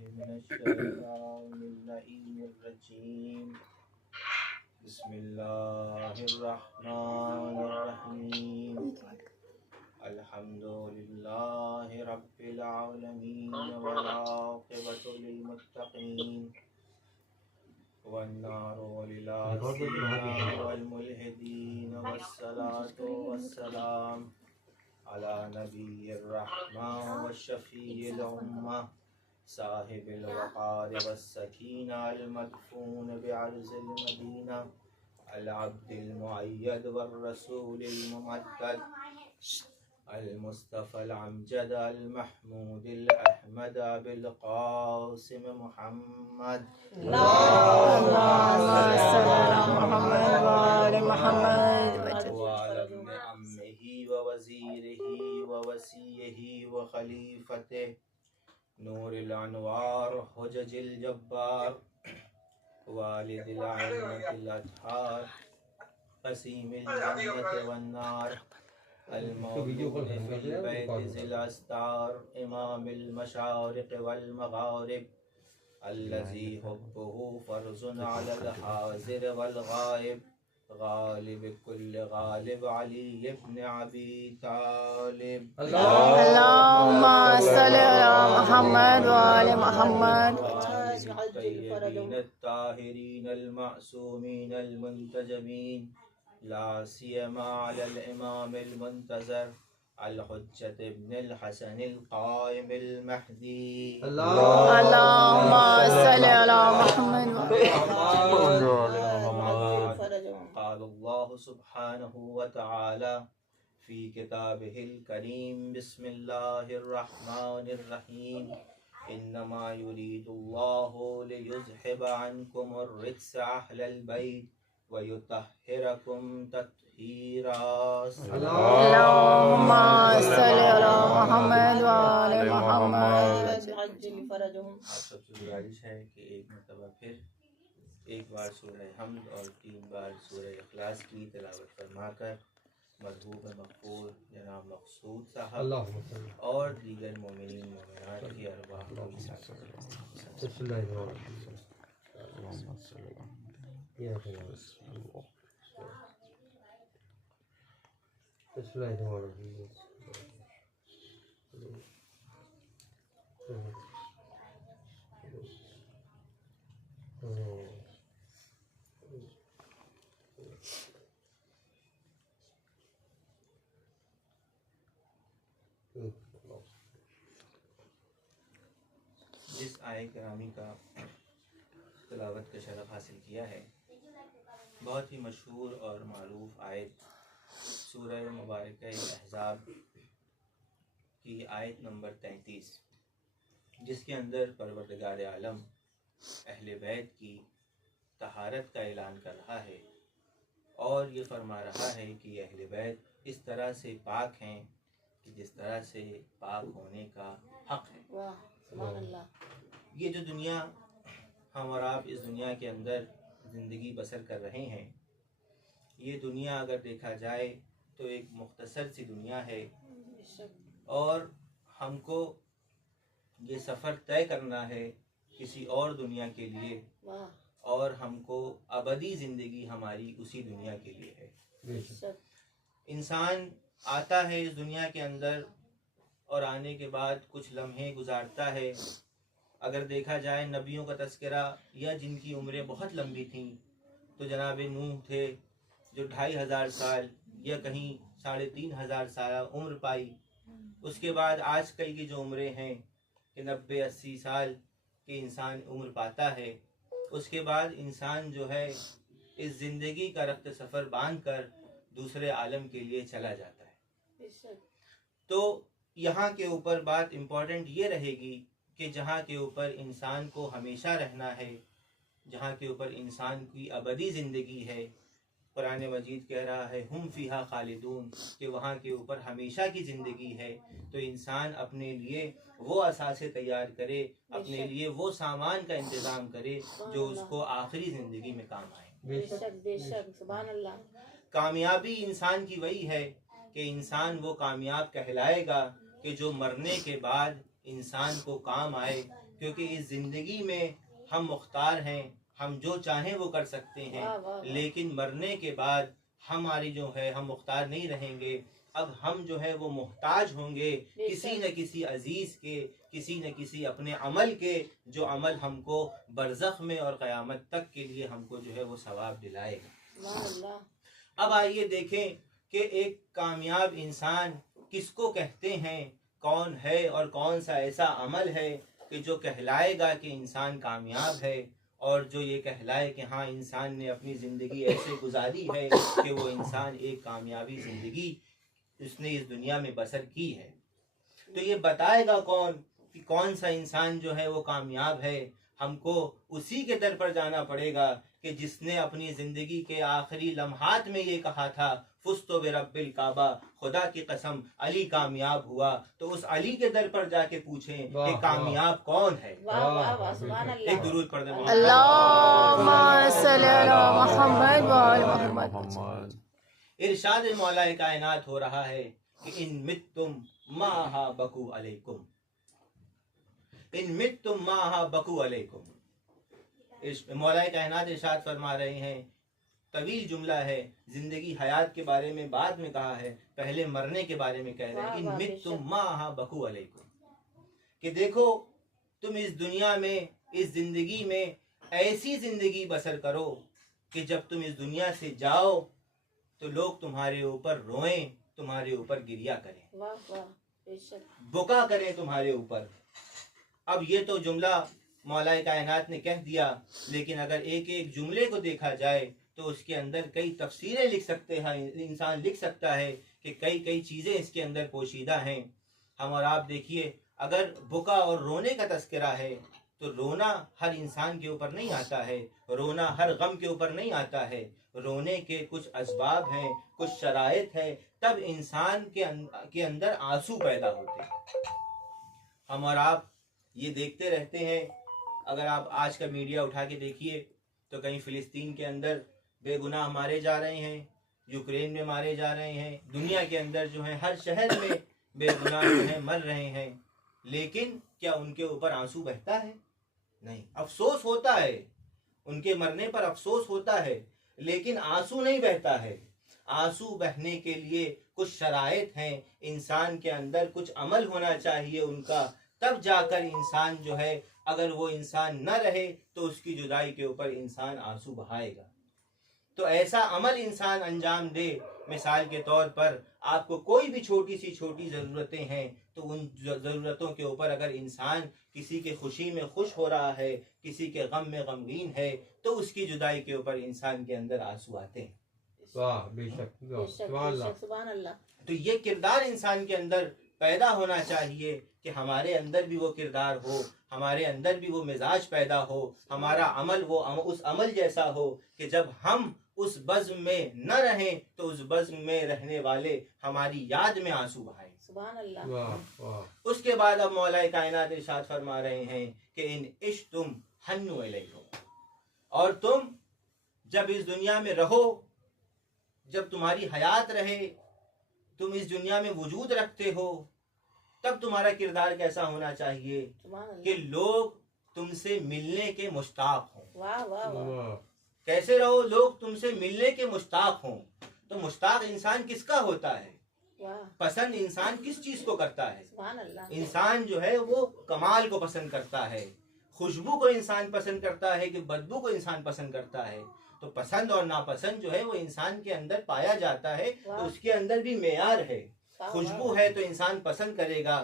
من الشيطان اللعين الرجيم. بسم الله الرحمن الرحيم. الحمد لله رب العالمين والعاقبة للمتقين والنار للعاصين والملحدين والصلاة والسلام على نبي الرحمة والشفيع الأمة صاحب الوقار والسكينة المدفون بعرض المدينة العبد المؤيد والرسول الممجد المصطفى الأمجد المحمود الأحمد أبي القاسم محمد. اللهم صل على محمد وآل محمد وعلى ابن عمه ووزيره ووصيه وخليفته نور الأنوار حجج الجبار والد الأئمة الأطهار قسيم الجنة والنار الموجود في البيت ذي الأستار إمام المشارق والمغارب الذي حبه فرض على الحاضر والغائب غالب كل غالب علي بن أبي طالب. اللهم صل على محمد وآل محمد الطيبين الطاهرين المعصومين المنتجبين لا سيما على الإمام المنتظر الحجة ابن الحسن القائم المهدي. اللهم صل على محمد قال الله سبحانه وتعالى في كتابه الكريم بسم الله الرحمن الرحيم إنما يريد الله ليذهب عنكم الرجس أهل البيت ويطهركم تطهيرا. اللهم صل على محمد وآل محمد. آپ سب سے گزارش ہے کہ ایک مرتبہ پھر ایک بار سورہ حمد اور 3 بار سورہ اخلاص کی تلاوت فرما کر مرحوم مقبول جناب مقصود صاحب اور دیگر مومنین مومنات کی ارواح کو جس آئے کرامی کا تلاوت کا شرف حاصل کیا ہے، بہت ہی مشہور اور معروف آیت سورہ مبارکہ احزاب کی آیت نمبر 33، جس کے اندر پروردگار عالم اہل بیت کی طہارت کا اعلان کر رہا ہے اور یہ فرما رہا ہے کہ اہل بیت اس طرح سے پاک ہیں کہ جس طرح سے پاک ہونے کا حق ہے۔ یہ جو دنیا ہم اور آپ اس دنیا کے اندر زندگی بسر کر رہے ہیں، یہ دنیا اگر دیکھا جائے تو ایک مختصر سی دنیا ہے اور ہم کو یہ سفر طے کرنا ہے کسی اور دنیا کے لیے اور ہم کو ابدی زندگی ہماری اسی دنیا کے لیے ہے۔ انسان آتا ہے اس دنیا کے اندر اور آنے کے بعد کچھ لمحے گزارتا ہے۔ اگر دیکھا جائے نبیوں کا تذکرہ یا جن کی عمریں بہت لمبی تھیں تو جناب نوح تھے جو 2500 سال یا کہیں 3500 سال عمر پائی۔ اس کے بعد آج کل کی جو عمریں ہیں کہ 90-80 سال کے انسان عمر پاتا ہے، اس کے بعد انسان جو ہے اس زندگی کا رخت سفر باندھ کر دوسرے عالم کے لیے چلا جاتا ہے۔ تو یہاں کے اوپر بات امپورٹنٹ یہ رہے گی کہ جہاں کے اوپر انسان کو ہمیشہ رہنا ہے، جہاں کے اوپر انسان کی ابدی زندگی ہے، قرآن مجید کہہ رہا ہے ہم فیہا خالدون، کہ وہاں کے اوپر ہمیشہ کی زندگی ہے، تو انسان اپنے لیے وہ اثاثے تیار کرے، اپنے لیے وہ سامان کا انتظام کرے جو اس کو آخری زندگی میں کام آئے۔ بے شک سبحان اللہ۔ کامیابی انسان کی وہی ہے کہ انسان وہ کامیاب کہلائے گا کہ جو مرنے کے بعد انسان کو کام آئے، کیونکہ اس زندگی میں ہم مختار ہیں، ہم جو چاہیں وہ کر سکتے ہیں، واہ واہ واہ۔ لیکن مرنے کے بعد ہماری جو ہے ہم مختار نہیں رہیں گے، اب ہم جو ہے وہ محتاج ہوں گے بے کسی شک۔ نہ کسی عزیز کے، کسی نہ کسی اپنے عمل کے، جو عمل ہم کو برزخ میں اور قیامت تک کے لیے ہم کو جو ہے وہ ثواب دلائے گا۔ سبحان اللہ۔ اب آئیے دیکھیں کہ ایک کامیاب انسان کس کو کہتے ہیں، کون ہے اور کون سا ایسا عمل ہے کہ جو کہلائے گا کہ انسان کامیاب ہے، اور جو یہ کہلائے کہ ہاں انسان نے اپنی زندگی ایسے گزاری ہے کہ وہ انسان ایک کامیابی زندگی اس نے اس دنیا میں بسر کی ہے۔ تو یہ بتائے گا کون کہ کون سا انسان جو ہے وہ کامیاب ہے؟ ہم کو اسی کے در پر جانا پڑے گا کہ جس نے اپنی زندگی کے آخری لمحات میں یہ کہا تھا فزت برب الکعبہ، خدا کی قسم علی کامیاب ہوا۔ تو اس علی کے در پر جا کے پوچھیں کہ کامیاب کون ہے۔ واہ واہ واہ، سبحان اللہ۔ ایک درود پڑھ دیں۔ اللہم صلی علی محمد وآل محمد۔ ارشاد مولا کائنات ہو رہا ہے کہ ان متتم ماہا بکو علیکم، ان متتم ماہا بکو علیکم۔ مولا کائنات ارشاد فرما رہے ہیں، طویل جملہ ہے، زندگی حیات کے بارے میں بعد میں کہا ہے، پہلے مرنے کے بارے میں کہہ رہے ہیں، ان متتم ماہا بکو علیکم، کہ دیکھو تم اس دنیا میں، اس زندگی میں ایسی زندگی بسر کرو کہ جب تم اس دنیا سے جاؤ تو لوگ تمہارے اوپر روئیں، تمہارے اوپر گریا کریں، واہ واہ، بے شک۔ بکا کریں تمہارے اوپر۔ اب یہ تو جملہ مولا کائنات نے کہہ دیا، لیکن اگر ایک ایک جملے کو دیکھا جائے تو اس کے اندر کئی تفسیریں لکھ سکتے ہیں، انسان لکھ سکتا ہے کہ کئی چیزیں اس کے اندر پوشیدہ ہیں۔ ہم اور آپ دیکھیے، اگر بکا اور رونے کا تذکرہ ہے تو رونا ہر انسان کے اوپر نہیں آتا ہے، رونا ہر غم کے اوپر نہیں آتا ہے، رونے کے کچھ اسباب ہیں، کچھ شرائط ہے، تب انسان کے اندر آنسو پیدا ہوتے ہیں۔ ہم اور آپ یہ دیکھتے رہتے ہیں، اگر آپ آج کا میڈیا اٹھا کے دیکھیے تو کہیں فلسطین کے اندر بے گناہ مارے جا رہے ہیں، یوکرین میں مارے جا رہے ہیں، دنیا کے اندر جو ہے ہر شہر میں بے گناہ جو ہے مر رہے ہیں، لیکن کیا ان کے اوپر آنسو بہتا ہے؟ نہیں، افسوس ہوتا ہے، ان کے مرنے پر افسوس ہوتا ہے، لیکن آنسو نہیں بہتا ہے۔ آنسو بہنے کے لیے کچھ شرائط ہیں، انسان کے اندر کچھ عمل ہونا چاہیے ان کا، تب جا کر انسان جو ہے، اگر وہ انسان نہ رہے تو اس کی جدائی کے اوپر انسان آنسو بہائے گا۔ تو ایسا عمل انسان انجام دے، مثال کے طور پر آپ کو کوئی بھی چھوٹی سی چھوٹی ضرورتیں ہیں تو ان ضرورتوں کے اوپر اگر انسان کسی کے خوشی میں خوش ہو رہا ہے، کسی کے غم میں غمگین ہے، تو اس کی جدائی کے اوپر انسان کے اندر آنسو آتے ہیں۔ واہ، بے شک، بے شک، سبحان بے اللہ۔ شک، سبحان اللہ۔ تو یہ کردار انسان کے اندر پیدا ہونا چاہیے کہ ہمارے اندر بھی وہ کردار ہو، ہمارے اندر بھی وہ مزاج پیدا ہو، ہمارا عمل وہ اس عمل جیسا ہو کہ جب ہم اس بزم میں نہ رہیں تو اس بزم میں رہنے والے ہماری یاد میں آنسو بہائیں۔ سبحان اللہ۔ واہ واہ، اس کے بعد اب مولا کائنات ارشاد فرما رہے ہیں کہ ان عشتم حنو الیکم، اور تم جب اس دنیا میں رہو، جب تمہاری حیات رہے، تم اس دنیا میں وجود رکھتے ہو، تب تمہارا کردار کیسا ہونا چاہیے سبحان اللہ۔ کہ لوگ تم سے ملنے کے مشتاق ہوں۔ واہ واہ واہ، واہ، کیسے رہو؟ لوگ تم سے ملنے کے مشتاق ہوں۔ تو مشتاق انسان کس کا ہوتا ہے؟ واہ، پسند انسان کس چیز کو کرتا ہے؟ سبحان اللہ۔ انسان جو ہے وہ کمال کو پسند کرتا ہے، خوشبو کو انسان پسند کرتا ہے کہ بدبو کو انسان پسند کرتا ہے۔ تو پسند اور ناپسند جو ہے وہ انسان کے اندر پایا جاتا ہے، تو اس کے اندر بھی معیار ہے۔ خوشبو ہے تو انسان پسند کرے گا،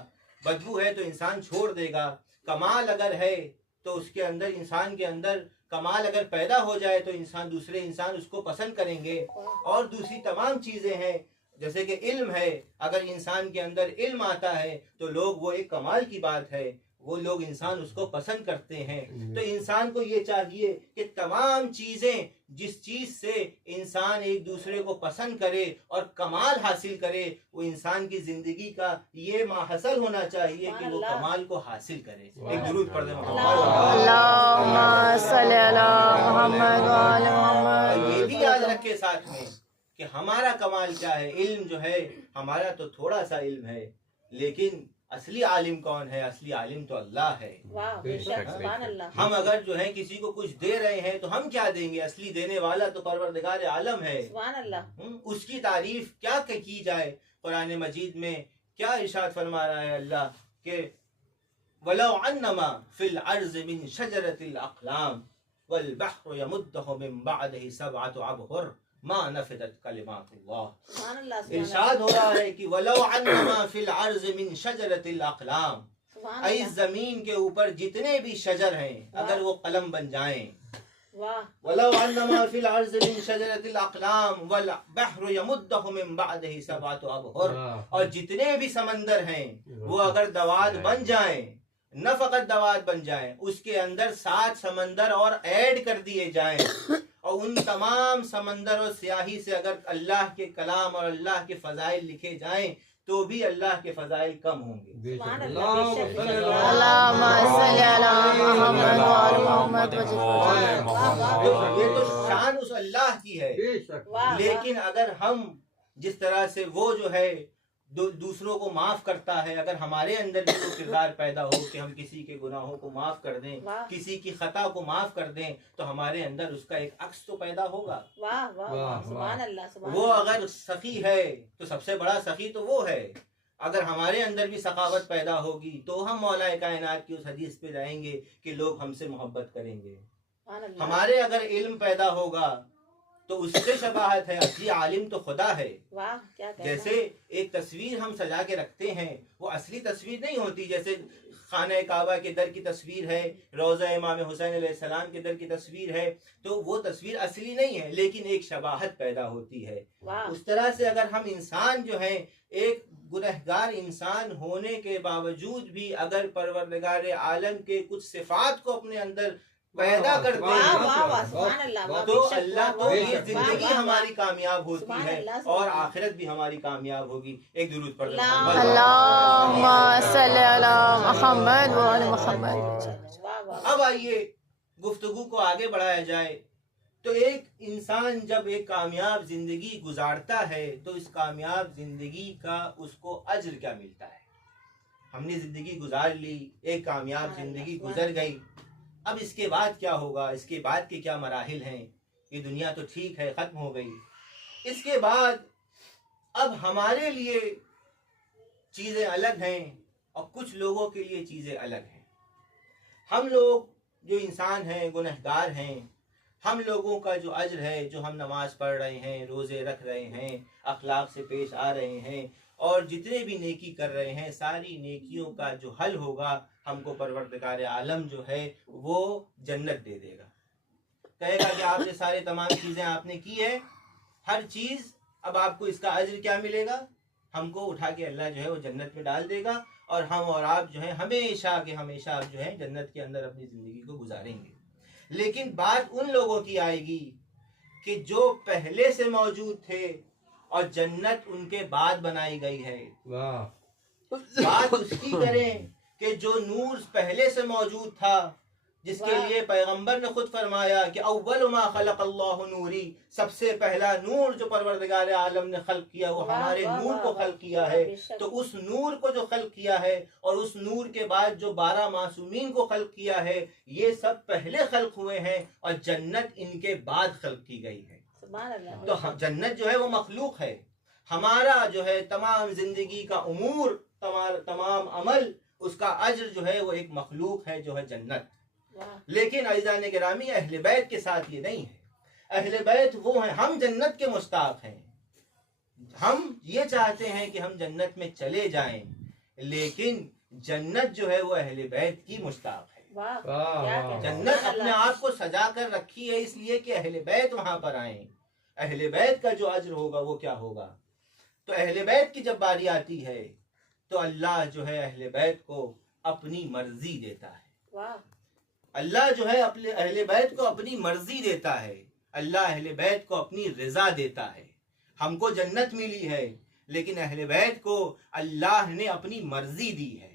بدبو ہے تو انسان چھوڑ دے گا۔ کمال اگر ہے تو اس کے اندر، انسان کے اندر کمال اگر پیدا ہو جائے تو دوسرے انسان اس کو پسند کریں گے۔ اور دوسری تمام چیزیں ہیں، جیسے کہ علم ہے، اگر انسان کے اندر علم آتا ہے تو لوگ، وہ ایک کمال کی بات ہے، وہ لوگ انسان اس کو پسند کرتے ہیں۔ تو انسان کو یہ چاہیے کہ تمام چیزیں، جس چیز سے انسان ایک دوسرے کو پسند کرے اور کمال حاصل کرے، وہ انسان کی زندگی کا یہ ماحصل ہونا چاہیے کہ وہ کمال کو حاصل کرے۔ ایک درود پڑھ دیں اللہم صلی علی محمد وآل اور یہ محمد۔ بھی یاد رکھے ساتھ میں کہ ہمارا کمال کیا ہے۔ علم جو ہے ہمارا تو تھوڑا سا علم ہے، لیکن اصلی عالم کون ہے؟ اصلی عالم تو اللہ ہے. واہ بے شک سبحان اللہ. ہم اگر جو ہے کسی کو کچھ دے رہے ہیں تو ہم کیا دیں گے؟ اصلی دینے والا تو پروردگار عالم ہے. سبحان اللہ. اس کی تعریف کیا کی جائے؟ قرآن مجید میں کیا ارشاد فرما رہا ہے اللہ کہ وَلَوْ عَنَّمَا فِي الْأَرْضِ مِنْ شَجَرَةِ الْأَقْلَامِ وَالْبَحْرُ يَمُدُّهُ مِنْ بَعْدِهِ سَبْعَةُ أَبْحُرٍ مَا نَفِدَتْ كَلِمَاتُ اللَّهِ. سبحان اللہ. ارشاد ہو رہا ہے کہ وَلَوْ عَنَّمَا فِي الْأَرْضِ مِنْ شَجَرَةِ الْأَقْلَامِ، سبحان اس اللہ. زمین کے اوپر جتنے بھی شجر ہیں اگر وہ قلم بن جائیں. واہ. وَلَوْ عَنَّمَا فِي الْأَرْضِ مِنْ شَجَرَةِ الْأَقْلَامِ وَالْبَحْرُ يَمُدُّهُ مِنْ بَعْدِهِ سَبْعَةُ أَبْحُرٍ، اور جتنے بھی سمندر ہیں وہ اگر دواد بن جائیں، نہ فقط دواد بن جائیں، اس کے اندر 7 سمندر اور ایڈ کر دیے جائیں، اور ان تمام سمندر اور سیاہی سے اگر اللہ کے کلام اور اللہ کے فضائل لکھے جائیں تو بھی اللہ کے فضائل کم ہوں گے. سبحان اللہ. بے شک. اللهم صل على محمد وعلى محمد وسلم. یہ تو شان اس اللہ کی ہے. واہ. لیکن اگر ہم جس طرح سے وہ جو ہے دوسروں کو معاف کرتا ہے، اگر ہمارے اندر بھی وہ کردار پیدا ہو کہ ہم کسی کے گناہوں کو معاف کر دیں، واہ. کسی کی خطا کو معاف کر دیں، تو ہمارے اندر اس کا ایک عکس تو پیدا ہوگا. واہ واہ واہ. سبحان اللہ. سبحان وہ اللہ. اگر سخی ہے تو سب سے بڑا سخی تو وہ ہے. اگر ہمارے اندر بھی سخاوت پیدا ہوگی تو ہم مولا کائنات کی اس حدیث پہ جائیں گے کہ لوگ ہم سے محبت کریں گے. سبحان اللہ. ہمارے اگر علم پیدا ہوگا تو اس سے شباہت ہے، اصلی عالم تو خدا ہے. واہ کیا کہنا. جیسے ایک تصویر ہم سجا کے رکھتے ہیں، وہ اصلی تصویر نہیں ہوتی. جیسے خانہ کعبہ کے در کی تصویر ہے، روضہ امام حسین علیہ السلام کے در کی تصویر ہے، تو وہ تصویر اصلی نہیں ہے لیکن ایک شباہت پیدا ہوتی ہے. واہ. اس طرح سے اگر ہم انسان جو ہیں ایک گنہگار انسان ہونے کے باوجود بھی اگر پروردگار عالم کے کچھ صفات کو اپنے اندر پیدا کرتے واہ ہیں واہ واہ. سبحان اللہ. واہ. تو بے شک. اللہ تو واہ، یہ واہ، زندگی واہ، واہ. ہماری کامیاب ہوتی سبحان ہے اللہ، سبحان اور اللہ. آخرت بھی ہماری کامیاب ہوگی. ایک درود پڑھ لیں. اللهم صل على محمد وعلى محمد. واہ واہ. اب آئیے گفتگو کو آگے بڑھایا جائے. تو ایک انسان جب ایک کامیاب زندگی گزارتا ہے تو اس کامیاب زندگی کا اس کو اجر کیا ملتا ہے؟ ہم نے زندگی گزار لی، ایک کامیاب زندگی گزر گئی، اب اس کے بعد کیا ہوگا؟ اس کے بعد کے کیا مراحل ہیں؟ یہ دنیا تو ٹھیک ہے ختم ہو گئی، اس کے بعد اب ہمارے لیے چیزیں الگ ہیں اور کچھ لوگوں کے لیے چیزیں الگ ہیں. ہم لوگ جو انسان ہیں گنہگار ہیں، ہم لوگوں کا جو اجر ہے، جو ہم نماز پڑھ رہے ہیں، روزے رکھ رہے ہیں، اخلاق سے پیش آ رہے ہیں اور جتنے بھی نیکی کر رہے ہیں، ساری نیکیوں کا جو حل ہوگا ہم کو پروردگار عالم جو ہے وہ جنت دے دے گا. کہے گا کہ آپ نے سارے تمام چیزیں آپ نے کی ہے، ہر چیز، اب آپ کو اس کا اجر کیا ملے گا؟ ہم کو اٹھا کے اللہ جو ہے وہ جنت میں ڈال دے گا اور ہم اور آپ جو ہے ہمیشہ کے ہمیشہ آپ جو ہے جنت کے اندر اپنی زندگی کو گزاریں گے. لیکن بات ان لوگوں کی آئے گی کہ جو پہلے سے موجود تھے اور جنت ان کے بعد بنائی گئی ہے. بات اس کی کریں کہ جو نور پہلے سے موجود تھا، جس کے لیے پیغمبر نے خود فرمایا کہ اول ما خلق اللہ نوری، سب سے پہلا نور جو پروردگار عالم نے خلق کیا وہ ہمارے نور کو خلق کیا ہے. تو اس نور کو جو خلق کیا ہے اور اس نور کے بعد جو 12 معصومین کو خلق کیا ہے، یہ سب پہلے خلق ہوئے ہیں اور جنت ان کے بعد خلق کی گئی ہے. تو جنت جو ہے وہ مخلوق ہے. ہمارا جو ہے تمام زندگی کا امور، تمام عمل، اس کا اجر جو ہے وہ ایک مخلوق ہے جو ہے جنت. لیکن عزیزان گرامی اہل بیت کے ساتھ یہ نہیں ہے. اہل بیت وہ ہیں، ہم جنت کے مشتاق ہیں، ہم یہ چاہتے ہیں کہ ہم جنت میں چلے جائیں، لیکن جنت جو ہے وہ اہل بیت کی مشتاق ہے. جنت اپنے آپ کو سجا کر رکھی ہے اس لیے کہ اہل بیت وہاں پر آئیں. اہل بیت کا جو اجر ہوگا وہ کیا ہوگا؟ تو اہل بیت کی جب باری آتی ہے تو اللہ جو ہے اہل بیت کو اپنی مرضی دیتا ہے. اللہ جو ہے اپنے اہل بیت کو اپنی مرضی دیتا ہے. اللہ اہل بیت کو اپنی رضا دیتا ہے. ہم کو جنت ملی ہے لیکن اہل بیت کو اللہ نے اپنی مرضی دی ہے.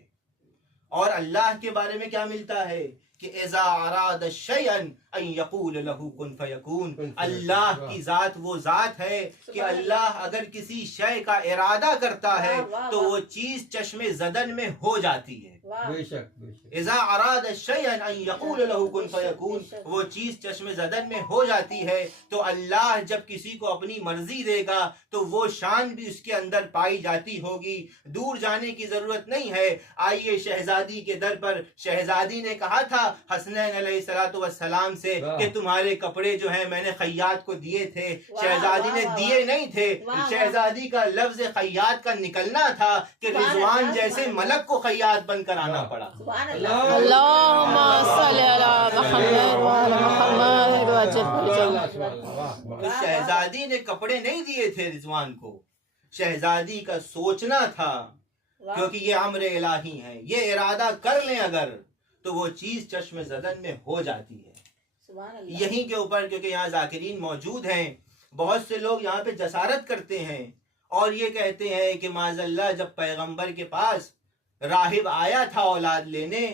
اور اللہ کے بارے میں کیا ملتا ہے کہ اذا اراد شیئا ان یقول له کن فیکون. اللہ کی ذات وہ ذات ہے کہ اللہ اگر کسی شے کا ارادہ کرتا ہے تو وہ چیز چشم زدن میں ہو جاتی ہے. بے شک بے شک. اذا اراد شیئا ان یقول له کن فیکون، وہ چیز چشم زدن میں ہو جاتی ہے. تو اللہ جب کسی کو اپنی مرضی دے گا تو وہ شان بھی اس کے اندر پائی جاتی ہوگی. دور جانے کی ضرورت نہیں ہے. آئیے شہزادی کے در پر، شہزادی نے کہا تھا حسنین علیہ الصلوۃ والسلام سے کہ تمہارے کپڑے جو ہیں میں نے خیاط کو دیے تھے. شہزادی نے دیے نہیں تھے. شہزادی کا لفظ خیاط کا نکلنا تھا کہ رضوان جیسے ملک کو خیاط بن کر آنا پڑا. اللهم صل على محمد وعلى محمد وجل تو شہزادی نے کپڑے نہیں دیے تھے رضوان کو. شہزادی کا سوچنا تھا، کیونکہ یہ امر الہی ہے. یہ ارادہ کر لیں اگر تو وہ چیز چشم زدن میں ہو جاتی ہے. یہیں کے اوپر کیونکہ یہاں ذاکرین موجود ہیں، بہت سے لوگ یہاں پہ جسارت کرتے ہیں اور یہ کہتے ہیں کہ معاذ اللہ جب پیغمبر کے پاس راہب آیا تھا اولاد لینے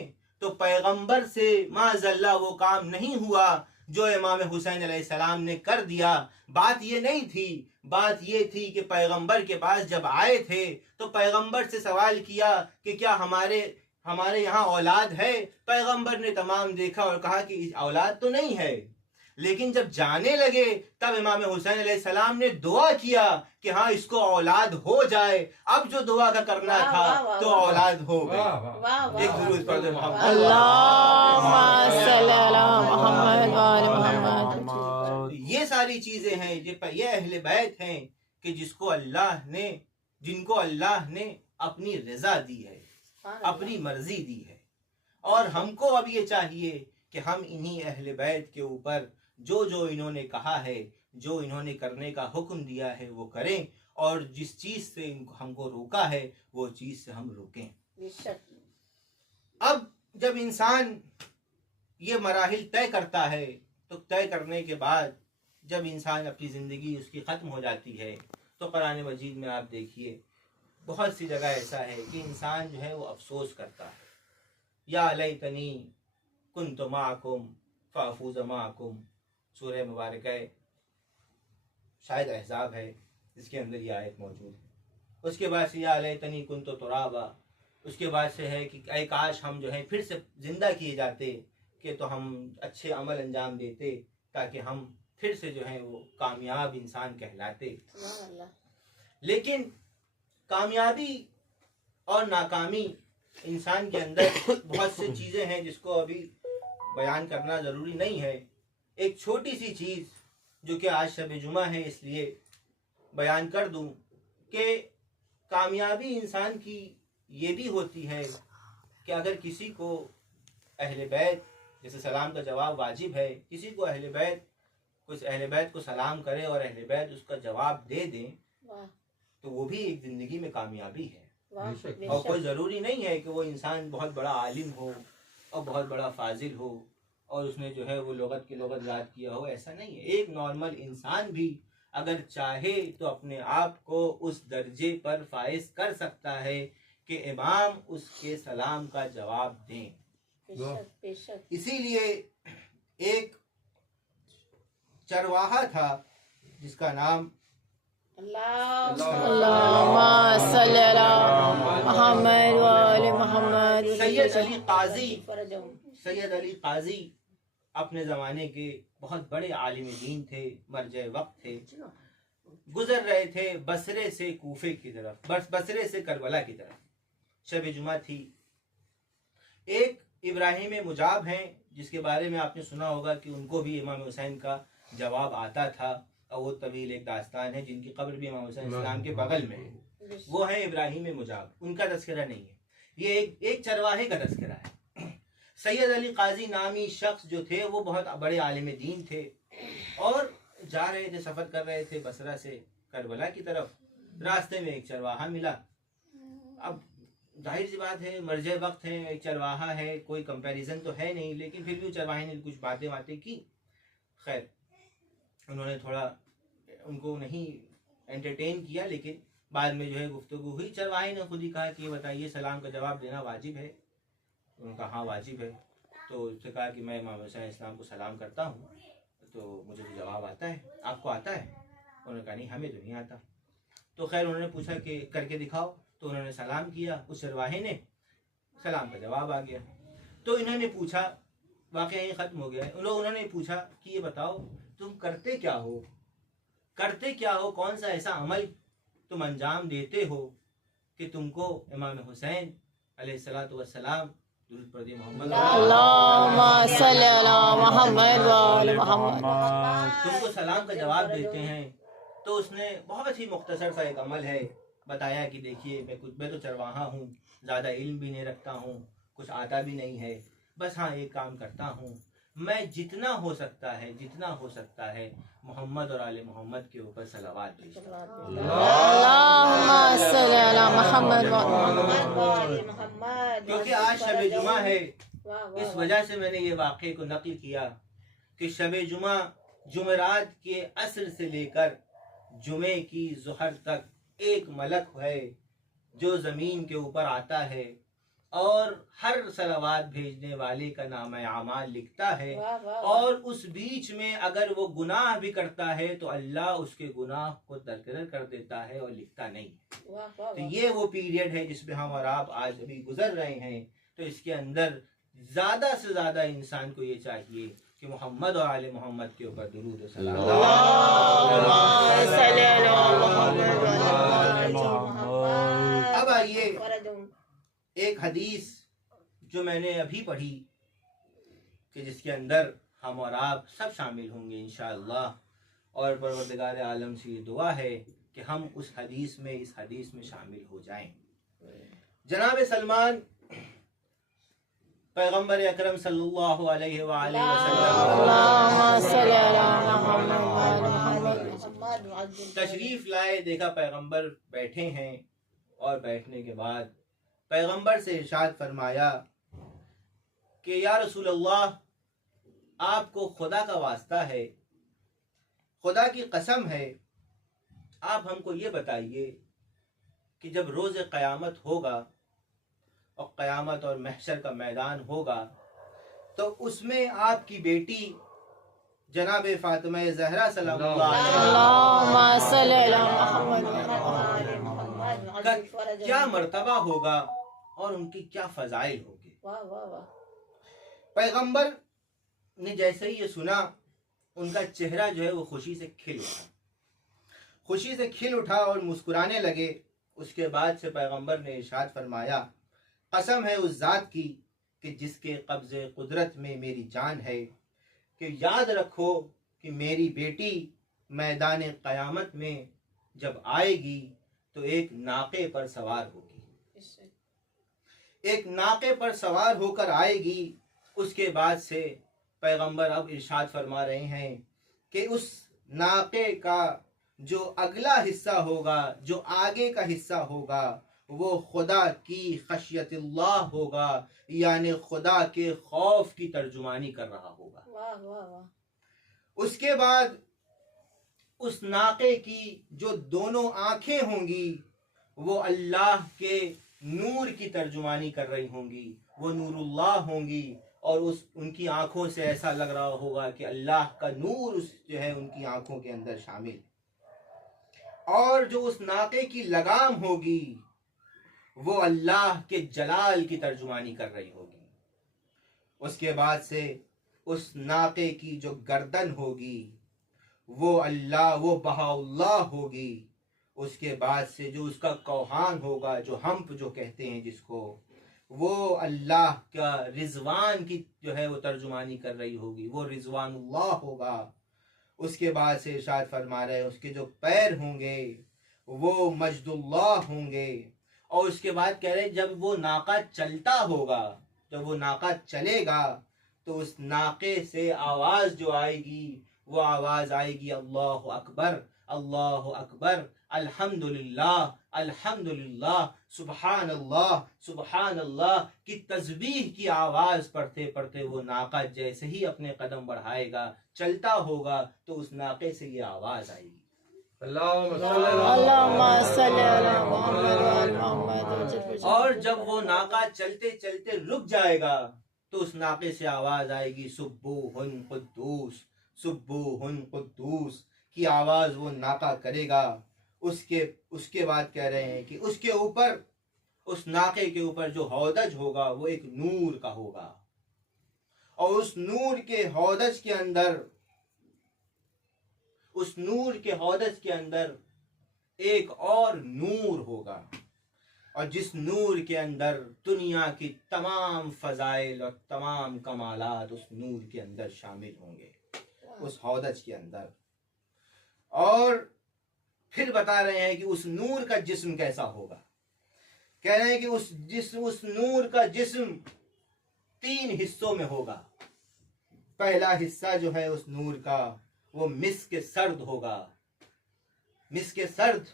تو پیغمبر سے معاذ اللہ وہ کام نہیں ہوا جو امام حسین علیہ السلام نے کر دیا. بات یہ نہیں تھی، بات یہ تھی کہ پیغمبر کے پاس جب آئے تھے تو پیغمبر سے سوال کیا کہ کیا ہمارے یہاں اولاد ہے. پیغمبر نے تمام دیکھا اور کہا کہ اولاد تو نہیں ہے. لیکن جب جانے لگے تب امام حسین علیہ السلام نے دعا کیا کہ ہاں اس کو اولاد ہو جائے. اب جو دعا کا کرنا تھا تو اولاد ہو گئی. ایک درود پڑھ دے محمد. اللهم صل على محمد وعلى محمد. یہ ساری چیزیں ہیں، یہ اہل بیت ہیں کہ جن کو اللہ نے اپنی رضا دی ہے، اپنی مرضی دی ہے. اور ہم کو اب یہ چاہیے کہ ہم انہی اہل بیت کے اوپر جو انہوں نے کہا ہے، جو انہوں نے کرنے کا حکم دیا ہے وہ کریں، اور جس چیز سے ہم کو روکا ہے وہ چیز سے ہم روکیں. اب جب انسان یہ مراحل طے کرتا ہے تو طے کرنے کے بعد جب انسان اپنی زندگی اس کی ختم ہو جاتی ہے تو قرآن مجید میں آپ دیکھیے بہت سی جگہ ایسا ہے کہ انسان جو ہے وہ افسوس کرتا ہے. یا لیتنی کنت معکم فافوز معکم، سورہ مبارکہ شاید احزاب ہے، اس کے اندر یہ آیت موجود ہے. اس کے بعد سے یا لیتنی کنت ترابا، اس کے بعد سے ہے کہ اے کاش ہم جو ہیں پھر سے زندہ کیے جاتے کہ تو ہم اچھے عمل انجام دیتے تاکہ ہم پھر سے جو ہیں وہ کامیاب انسان کہلاتے. لیکن کامیابی اور ناکامی انسان کے اندر بہت سی چیزیں ہیں جس کو ابھی بیان کرنا ضروری نہیں ہے. ایک چھوٹی سی چیز جو کہ آج شب جمعہ ہے اس لیے بیان کر دوں کہ کامیابی انسان کی یہ بھی ہوتی ہے کہ اگر کسی کو اہل بیت، جیسے سلام کا جواب واجب ہے، کسی کو اہل بیت کو سلام کرے اور اہل بیت اس کا جواب دے دیں تو وہ بھی ایک زندگی میں کامیابی ہے. اور کوئی ضروری نہیں ہے کہ وہ انسان بہت بڑا عالم ہو اور بہت بڑا فاضل ہو اور اس نے جو ہے وہ لغت کی لغت یاد کیا ہو، ایسا نہیں ہے. ایک نارمل انسان بھی اگر چاہے تو اپنے آپ کو اس درجے پر فائز کر سکتا ہے کہ امام اس کے سلام کا جواب دیں. اسی لیے ایک چرواہا تھا جس کا نام اللهم صل على محمد وعلى محمد. سید علی قاضی اپنے زمانے کے بہت بڑے عالم دین تھے، مرجع وقت تھے. گزر رہے تھے بصرے سے کوفے کی طرف، بصرے سے کربلا کی طرف. شب جمعہ تھی. ایک ابراہیم مجاب ہیں جس کے بارے میں آپ نے سنا ہوگا کہ ان کو بھی امام حسین کا جواب آتا تھا، اور وہ طویل ایک داستان ہے. جن کی قبر بھی امام حسین السلام کے بغل میں ہے، وہ ہیں ابراہیم مجاب. ان کا تذکرہ نہیں ہے، یہ ایک چرواہے کا تذکرہ ہے. سید علی قاضی نامی شخص جو تھے وہ بہت بڑے عالم دین تھے اور جا رہے تھے، سفر کر رہے تھے بصرہ سے کربلا کی طرف. راستے میں ایک چرواہا ملا. اب ظاہر سی بات ہے مرجع وقت ہے، ایک چرواہا ہے، کوئی کمپیریزن تو ہے نہیں، لیکن پھر بھی چرواہے نے کچھ باتیں کی. خیر انہوں نے تھوڑا ان کو نہیں انٹرٹین کیا، لیکن بعد میں جو ہے گفتگو ہوئی. چرواہے نے خود ہی کہا کہ یہ بتائیے سلام کا جواب دینا واجب ہے؟ انہوں نے کہا ہاں واجب ہے. تو اس نے کہا کہ میں امام حسین علیہ السلام کو سلام کرتا ہوں تو مجھے تو جواب آتا ہے، آپ کو آتا ہے؟ انہوں نے کہا نہیں ہمیں تو نہیں آتا۔ تو خیر انہوں نے پوچھا کہ کر کے دکھاؤ، تو انہوں نے سلام کیا، اس چرواہے نے سلام کا جواب آ گیا۔ تو انہوں نے پوچھا، واقعہ یہ ختم ہو گیا ہے، انہوں نے پوچھا کہ یہ بتاؤ تم کرتے کیا ہو، کرتے کیا ہو، کون سا ایسا عمل تم انجام دیتے ہو کہ تم کو امام حسین علیہ السلام درود پڑھ محمد اللہم صلی علی محمد وآل محمد تم کو سلام کا جواب دیتے ہیں۔ تو اس نے بہت ہی مختصر سا ایک عمل ہے بتایا کہ دیکھیے میں تو چرواہا ہوں، زیادہ علم بھی نہیں رکھتا ہوں، کچھ آتا بھی نہیں ہے، بس ہاں ایک کام کرتا ہوں، میں جتنا ہو سکتا ہے محمد اور آل محمد کے اوپر صلوات بھیجتا ہوں۔ اللہم صلی علی محمد کیونکہ آج شب جمعہ ہے، اس وجہ سے میں نے یہ واقعے کو نقل کیا کہ شب جمعہ جمعرات کے عصر سے لے کر جمعے کی ظہر تک ایک ملک ہے جو زمین کے اوپر آتا ہے اور ہر صلوات بھیجنے والے کا نام اعمال لکھتا ہے، اور اس بیچ میں اگر وہ گناہ بھی کرتا ہے تو اللہ اس کے گناہ کو درکنار کر دیتا ہے اور لکھتا نہیں۔ تو یہ وہ پیریڈ ہے جس پہ ہم اور آپ آج ابھی گزر رہے ہیں۔ تو اس کے اندر زیادہ سے زیادہ انسان کو یہ چاہیے کہ محمد اور آل محمد کے اوپر درود و سلام۔ اب آئیے ایک حدیث جو میں نے ابھی پڑھی کہ جس کے اندر ہم اور آپ سب شامل ہوں گے انشاءاللہ، اور پروردگار عالم سے یہ دعا ہے کہ ہم اس حدیث میں شامل ہو جائیں۔ جناب سلمان پیغمبر اکرم صلی اللہ علیہ وآلہ وسلم تشریف لائے، دیکھا پیغمبر بیٹھے ہیں، اور بیٹھنے کے بعد پیغمبر سے ارشاد فرمایا کہ یا رسول اللہ، آپ کو خدا کا واسطہ ہے، خدا کی قسم ہے، آپ ہم کو یہ بتائیے کہ جب روز قیامت ہوگا اور قیامت اور محشر کا میدان ہوگا تو اس میں آپ کی بیٹی جناب فاطمہ زہرا سلام اللہ کا کیا مرتبہ ہوگا اور ان کی کیا فضائل ہوگی۔ پیغمبر نے جیسے ہی یہ سنا، ان کا چہرہ جو ہے وہ خوشی سے کھل اٹھا اور مسکرانے لگے۔ اس کے بعد سے پیغمبر نے ارشاد فرمایا، قسم ہے اس ذات کی کہ جس کے قبض قدرت میں میری جان ہے، کہ یاد رکھو کہ میری بیٹی میدان قیامت میں جب آئے گی تو ایک ناقے پر سوار ہوگی، ایک ناقے پر سوار ہو کر آئے گی۔ اس کے بعد سے پیغمبر اب ارشاد فرما رہے ہیں کہ اس ناقے کا جو اگلا حصہ ہوگا، جو آگے کا حصہ ہوگا، وہ خدا کی خشیت اللہ ہوگا، یعنی خدا کے خوف کی ترجمانی کر رہا ہوگا۔ اس کے بعد اس ناقے کی جو دونوں آنکھیں ہوں گی وہ اللہ کے نور کی ترجمانی کر رہی ہوں گی، وہ نور اللہ ہوں گی، اور ان کی آنکھوں سے ایسا لگ رہا ہوگا کہ اللہ کا نور جو ہے ان کی آنکھوں کے اندر شامل۔ اور جو اس ناقے کی لگام ہوگی وہ اللہ کے جلال کی ترجمانی کر رہی ہوگی۔ اس کے بعد سے اس ناقے کی جو گردن ہوگی وہ بہا اللہ ہوگی۔ اس کے بعد سے جو اس کا کوہان ہوگا، جو ہمپ جو کہتے ہیں جس کو، وہ اللہ کا رضوان کی جو ہے وہ ترجمانی کر رہی ہوگی، وہ رضوان اللہ ہوگا۔ اس کے بعد سے ارشاد فرما رہے ہیں اس کے جو پیر ہوں گے وہ مجد اللہ ہوں گے۔ اور اس کے بعد کہہ رہے جب وہ ناقہ چلتا ہوگا، جب وہ ناقہ چلے گا تو اس ناقے سے آواز جو آئے گی وہ آواز آئے گی اللہ اکبر، اللہ اکبر، الحمدللہ، الحمدللہ، سبحان اللہ کی تسبیح کی آواز پڑھتے پڑھتے وہ ناقہ جیسے ہی اپنے قدم بڑھائے گا، چلتا ہوگا، تو اس ناقے سے یہ آواز آئے گی، اللہم صلی علی محمد وآل محمد۔ اور جب وہ ناقہ چلتے چلتے رک جائے گا تو اس ناقے سے آواز آئے گی سبوحن قدوس، سبوحن قدوس کی آواز وہ ناقہ کرے گا۔ اس کے بعد کہہ رہے ہیں کہ اس کے اوپر، اس ناقے کے اوپر جو ہودج ہوگا وہ ایک نور کا ہوگا، اور اس نور کے ہودج کے اندر، اس نور کے ہودج کے اندر ایک اور نور ہوگا، اور جس نور کے اندر دنیا کی تمام فضائل اور تمام کمالات اس نور کے اندر شامل ہوں گے، اس ہودج کے اندر۔ اور پھر بتا رہے ہیں کہ اس نور کا جسم کیسا ہوگا۔ کہہ رہے ہیں کہ اس نور کا جسم 3 حصوں میں ہوگا۔ پہلا حصہ جو ہے اس نور کا وہ مسک سرد ہوگا، مسک سرد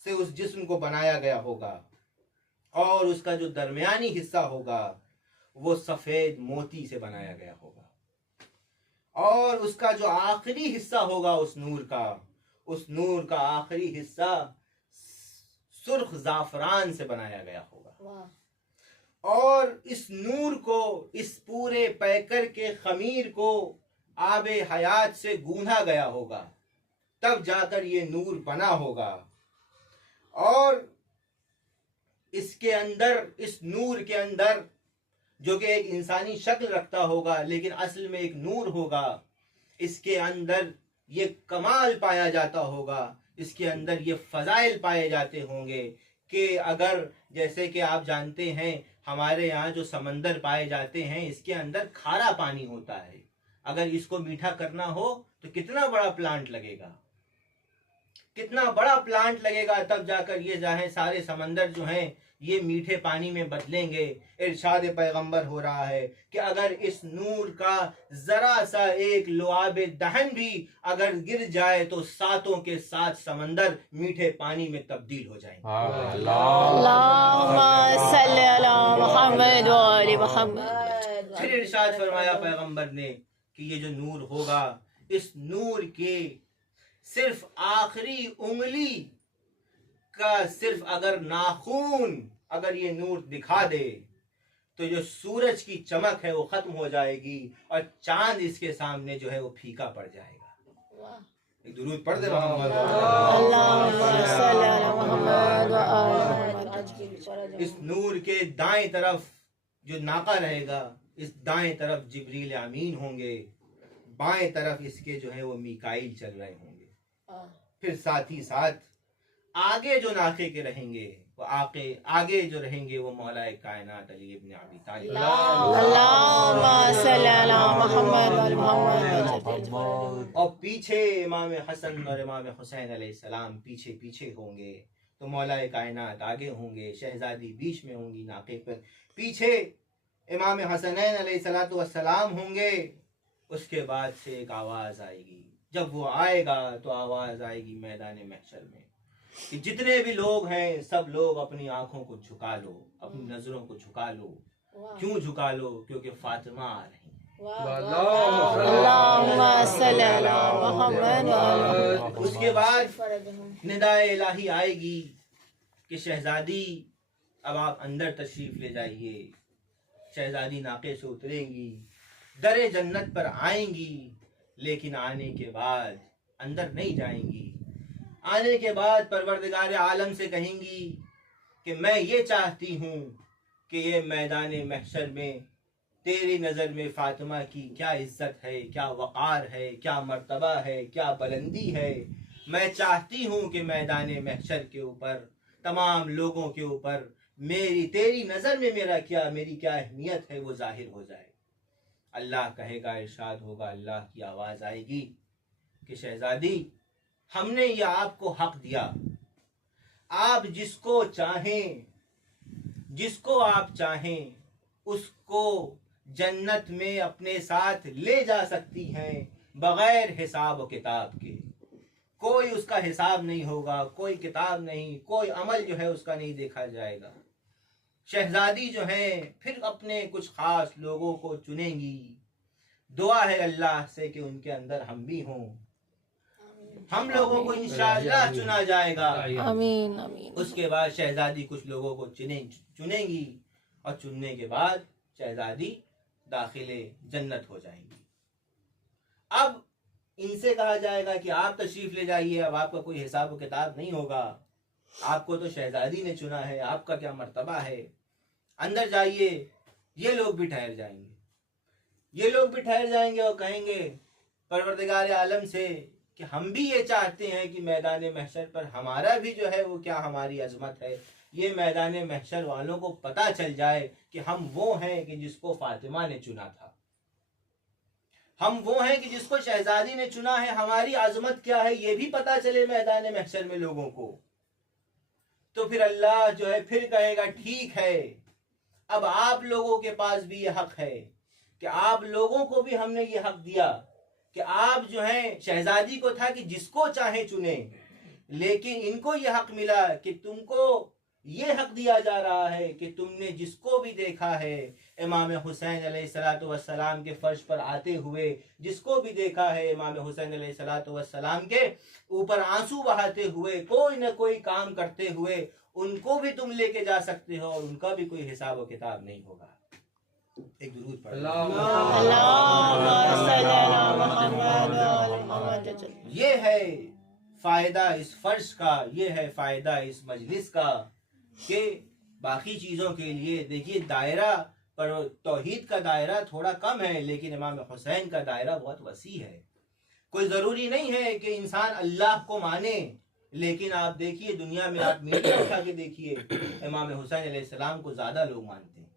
سے اس جسم کو بنایا گیا ہوگا، اور اس کا جو درمیانی حصہ ہوگا وہ سفید موتی سے بنایا گیا ہوگا، اور اس کا جو آخری حصہ ہوگا اس نور کا آخری حصہ سرخ زعفران سے بنایا گیا ہوگا۔ اور اس نور کو، اس پورے پیکر کے خمیر کو آب حیات سے گوندھا گیا ہوگا، تب جا کر یہ نور بنا ہوگا۔ اور اس کے اندر، اس نور کے اندر جو کہ ایک انسانی شکل رکھتا ہوگا لیکن اصل میں ایک نور ہوگا، اس کے اندر یہ کمال پایا جاتا ہوگا، اس کے اندر یہ فضائل پائے جاتے ہوں گے کہ اگر، جیسے کہ آپ جانتے ہیں ہمارے یہاں جو سمندر پائے جاتے ہیں اس کے اندر کھارا پانی ہوتا ہے، اگر اس کو میٹھا کرنا ہو تو کتنا بڑا پلانٹ لگے گا، کتنا بڑا پلانٹ لگے گا، تب جا کر یہ جاہیں سارے سمندر جو ہیں یہ میٹھے پانی میں بدلیں گے۔ ارشاد پیغمبر ہو رہا ہے کہ اگر اس نور کا ذرا سا ایک لعاب دہن بھی اگر گر جائے تو 7 کے 7 سمندر میٹھے پانی میں تبدیل ہو جائیں گے۔ اللہم صلی علی محمد و آل محمد۔ پھر ارشاد فرمایا پیغمبر نے کہ یہ جو نور ہوگا، اس نور کے صرف آخری انگلی کا صرف اگر ناخون اگر یہ نور دکھا دے تو جو سورج کی چمک ہے وہ ختم ہو جائے گی، اور چاند اس کے سامنے جو ہے وہ پھیکا پڑ جائے گا۔ ایک درود پڑھ دے محمد۔ اللہم صلی علی محمد و آل محمد۔ اس نور کے دائیں طرف جو ناقہ رہے گا، اس دائیں طرف جبریل امین ہوں گے، بائیں طرف اس کے جو ہے وہ میکائیل چل رہے ہوں گے، پھر ساتھ ہی ساتھ آگے جو ناقے کے رہیں گے وہ آگے جو رہیں گے وہ مولا کائنات علی ابن ابی طالب، اللہم صلی علی محمد و آل محمد۔ اور پیچھے امام حسن اور امام حسین علیہ السلام پیچھے پیچھے ہوں گے، تو مولا کائنات آگے ہوں گے، شہزادی بیچ میں ہوں گی ناقے پر، پیچھے امام حسنین علیہ السلام ہوں گے۔ اس کے بعد سے ایک آواز آئے گی، جب وہ آئے گا تو آواز آئے گی میدان محشر میں کہ جتنے بھی لوگ ہیں سب لوگ اپنی آنکھوں کو جھکا لو، اپنی نظروں کو جھکا لو۔ کیوں جھکا لو؟ کیونکہ فاطمہ آ رہی ہیں۔ اللہم صلی علی محمد و آل محمد۔ اس کے بعد ندائے الہی آئے گی کہ شہزادی اب آپ اندر تشریف لے جائیے۔ شہزادی ناقے سے اتریں گی، در جنت پر آئیں گی، لیکن آنے کے بعد اندر نہیں جائیں گی۔ آنے کے بعد پروردگار عالم سے کہیں گی کہ میں یہ چاہتی ہوں کہ یہ میدان محشر میں تیری نظر میں فاطمہ کی کیا عزت ہے، کیا وقار ہے، کیا مرتبہ ہے، کیا بلندی ہے۔ میں چاہتی ہوں کہ میدان محشر کے اوپر تمام لوگوں کے اوپر تیری نظر میں میری کیا اہمیت ہے وہ ظاہر ہو جائے۔ اللہ کہے گا، ارشاد ہوگا، اللہ کی آواز آئے گی کہ شہزادی ہم نے یہ آپ کو حق دیا، آپ جس کو آپ چاہیں اس کو جنت میں اپنے ساتھ لے جا سکتی ہیں بغیر حساب و کتاب کے۔ کوئی اس کا حساب نہیں ہوگا، کوئی کتاب نہیں، کوئی عمل جو ہے اس کا نہیں دیکھا جائے گا۔ شہزادی جو ہیں پھر اپنے کچھ خاص لوگوں کو چنیں گی۔ دعا ہے اللہ سے کہ ان کے اندر ہم بھی ہوں، ہم لوگوں کو انشاءاللہ چنا جائے گا۔ آمین آمین۔ اس کے بعد شہزادی کچھ لوگوں کو چنیں گی، اور چننے کے بعد شہزادی داخل جنت ہو جائیں گی۔ اب ان سے کہا جائے گا کہ آپ تشریف لے جائیے، اب آپ کا کوئی حساب و کتاب نہیں ہوگا، آپ کو تو شہزادی نے چنا ہے، آپ کا کیا مرتبہ ہے، اندر جائیے۔ یہ لوگ بھی ٹھہر جائیں گے، یہ لوگ بھی ٹھہر جائیں گے اور کہیں گے پروردگار عالم سے کہ ہم بھی یہ چاہتے ہیں کہ میدان محشر پر ہمارا بھی جو ہے وہ کیا ہماری عظمت ہے، یہ میدان محشر والوں کو پتہ چل جائے کہ ہم وہ ہیں کہ جس کو فاطمہ نے چنا تھا، ہم وہ ہیں کہ جس کو شہزادی نے چنا ہے، ہماری عظمت کیا ہے یہ بھی پتہ چلے میدان محشر میں لوگوں کو۔ تو پھر اللہ جو ہے پھر کہے گا ٹھیک ہے، اب آپ لوگوں کے پاس بھی یہ حق ہے کہ آپ لوگوں کو بھی ہم نے یہ حق دیا کہ آپ جو ہیں شہزادی کو تھا کہ جس کو چاہیں چنیں، لیکن ان کو یہ حق ملا کہ تم کو یہ حق دیا جا رہا ہے کہ تم نے جس کو بھی دیکھا ہے امام حسین علیہ السلام کے فرش پر آتے ہوئے، جس کو بھی دیکھا ہے امام حسین علیہ السلام کے اوپر آنسو بہاتے ہوئے، کوئی نہ کوئی کام کرتے ہوئے، ان کو بھی تم لے کے جا سکتے ہو اور ان کا بھی کوئی حساب و کتاب نہیں ہوگا۔ ایک درود پڑھ یہ ہے فائدہ اس فرش کا، یہ ہے فائدہ اس مجلس کا کہ باقی چیزوں کے لیے دیکھیے دائرہ پر توحید کا دائرہ تھوڑا کم ہے، لیکن امام حسین کا دائرہ بہت وسیع ہے۔ کوئی ضروری نہیں ہے کہ انسان اللہ کو مانے، لیکن آپ دیکھیے دنیا میں آپ میڈیا اٹھا کے دیکھیے، امام حسین علیہ السلام کو زیادہ لوگ مانتے ہیں،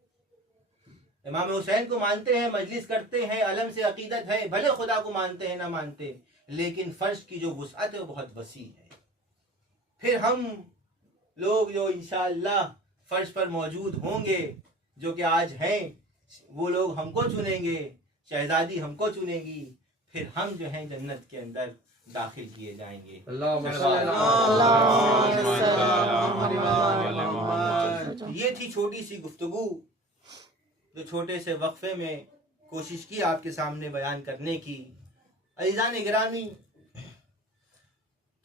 امام حسین کو مانتے ہیں، مجلس کرتے ہیں، علم سے عقیدت ہے، بھلے خدا کو مانتے ہیں نہ مانتے، لیکن فرش کی جو وسعت ہے وہ بہت وسیع ہے۔ پھر ہم لوگ جو انشاءاللہ فرش پر موجود ہوں گے، جو کہ آج ہیں، وہ لوگ ہم کو چنیں گے، شہزادی ہم کو چنے گی، پھر ہم جو ہیں جنت کے اندر داخل کیے جائیں گے۔ یہ تھی چھوٹی سی گفتگو جو چھوٹے سے وقفے میں کوشش کی آپ کے سامنے بیان کرنے کی۔ عزیزان گرامی،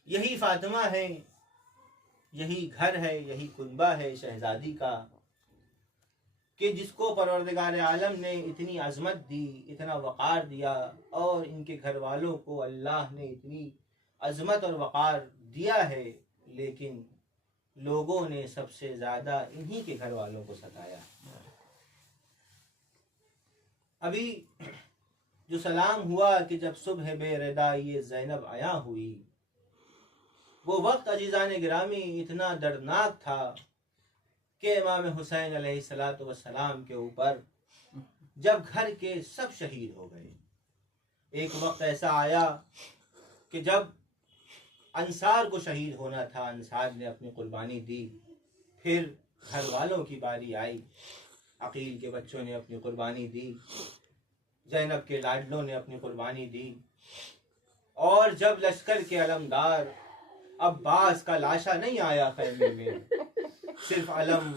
یہی فاطمہ ہے، یہی گھر ہے، یہی کنبہ ہے شہزادی کا کہ جس کو پروردگار عالم نے اتنی عظمت دی، اتنا وقار دیا، اور ان کے گھر والوں کو اللہ نے اتنی عظمت اور وقار دیا ہے، لیکن لوگوں نے سب سے زیادہ انہی کے گھر والوں کو ستایا۔ ابھی جو سلام ہوا کہ جب صبح بے ردا یہ زینب عیاں ہوئی، وہ وقت عزیزان گرامی اتنا دردناک تھا کہ امام حسین علیہ السلام کے اوپر جب گھر کے سب شہید ہو گئے، ایک وقت ایسا آیا کہ جب انصار کو شہید ہونا تھا، انصار نے اپنی قربانی دی، پھر گھر والوں کی باری آئی، عقیل کے بچوں نے اپنی قربانی دی، زینب کے لاڈلوں نے اپنی قربانی دی، اور جب لشکر کے علمدار عباس کا لاشا نہیں آیا خیمے میں، صرف علم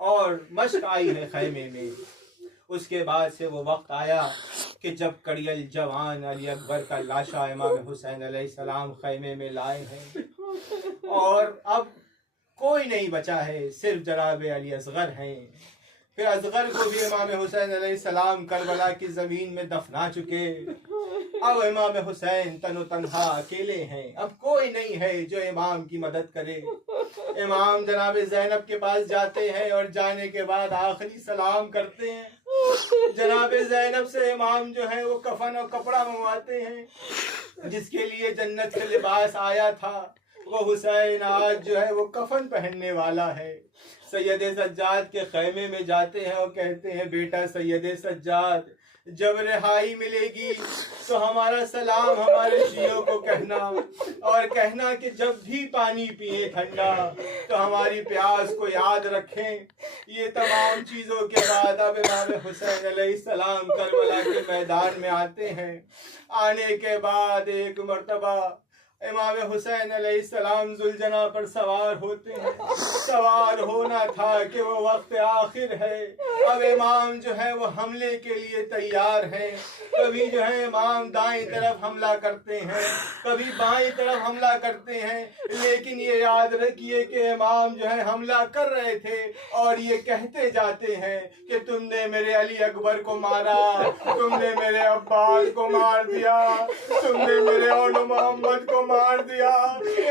اور مشق آئی ہے خیمے میں، اس کے بعد سے وہ وقت آیا کہ جب کڑیل جوان علی اکبر کا لاشا امام حسین علیہ السلام خیمے میں لائے ہیں، اور اب کوئی نہیں بچا ہے، صرف جناب علی اصغر ہیں۔ پھر اصغر کو بھی امام حسین علیہ السلام کربلا کی زمین میں دفنا چکے، اب امام حسین تن و تنہا اکیلے ہیں، اب کوئی نہیں ہے جو امام کی مدد کرے۔ امام جناب زینب کے پاس جاتے ہیں اور جانے کے بعد آخری سلام کرتے ہیں، جناب زینب سے امام جو ہے وہ کفن اور کپڑا منگواتے ہیں، جس کے لیے جنت کا لباس آیا تھا، وہ حسین آج جو ہے وہ کفن پہننے والا ہے۔ سید سجاد کے خیمے میں جاتے ہیں اور کہتے ہیں بیٹا سید سجاد، جب رہائی ملے گی تو ہمارا سلام ہمارے شیعوں کو کہنا، اور کہنا کہ جب بھی پانی پیئے ٹھنڈا تو ہماری پیاس کو یاد رکھیں۔ یہ تمام چیزوں کے بعد اب امام حسین علیہ السلام کربلا کے میدان میں آتے ہیں۔ آنے کے بعد ایک مرتبہ امام حسین علیہ السلام ذوالجناح پر سوار ہوتے ہیں. سوار ہونا تھا کہ وہ وقت آخر ہے. اب امام جو ہے وہ حملے کے لیے تیار ہے. کبھی جو ہے امام دائیں طرف حملہ کرتے ہیں, کبھی بائیں طرف حملہ کرتے ہیں, لیکن یہ یاد رکھیے کہ امام جو ہے حملہ کر رہے تھے اور یہ کہتے جاتے ہیں کہ تم نے میرے علی اکبر کو مارا, تم نے میرے عباس کو مار دیا, تم نے میرے اولو محمد کو مار دیا.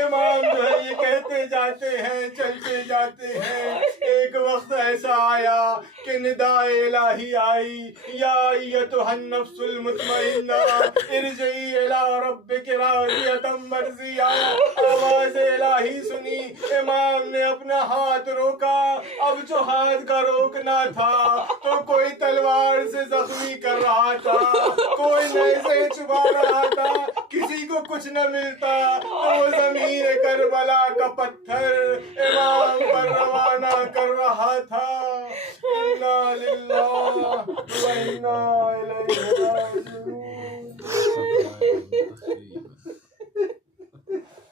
امام جو ہے یہ کہتے جاتے ہیں, چلتے جاتے ہیں. ایک وقت ایسا آیا کہ نداء الہی آئی, یا ایتھا النفس المطمئنہ ارجعی الی ربک راضیۃ مرضیہ. آواز الہی سنی, امام نے اپنا ہاتھ روکا. اب جو ہاتھ کا روکنا تھا تو کوئی تلوار سے زخمی کر رہا تھا, کوئی نیزے چبا رہا تھا, کسی کو کچھ نہ ملتا تو وہ زمین کربلا کا پتھر امام پر روانہ کر رہا تھا. انا للہ و انا الیہ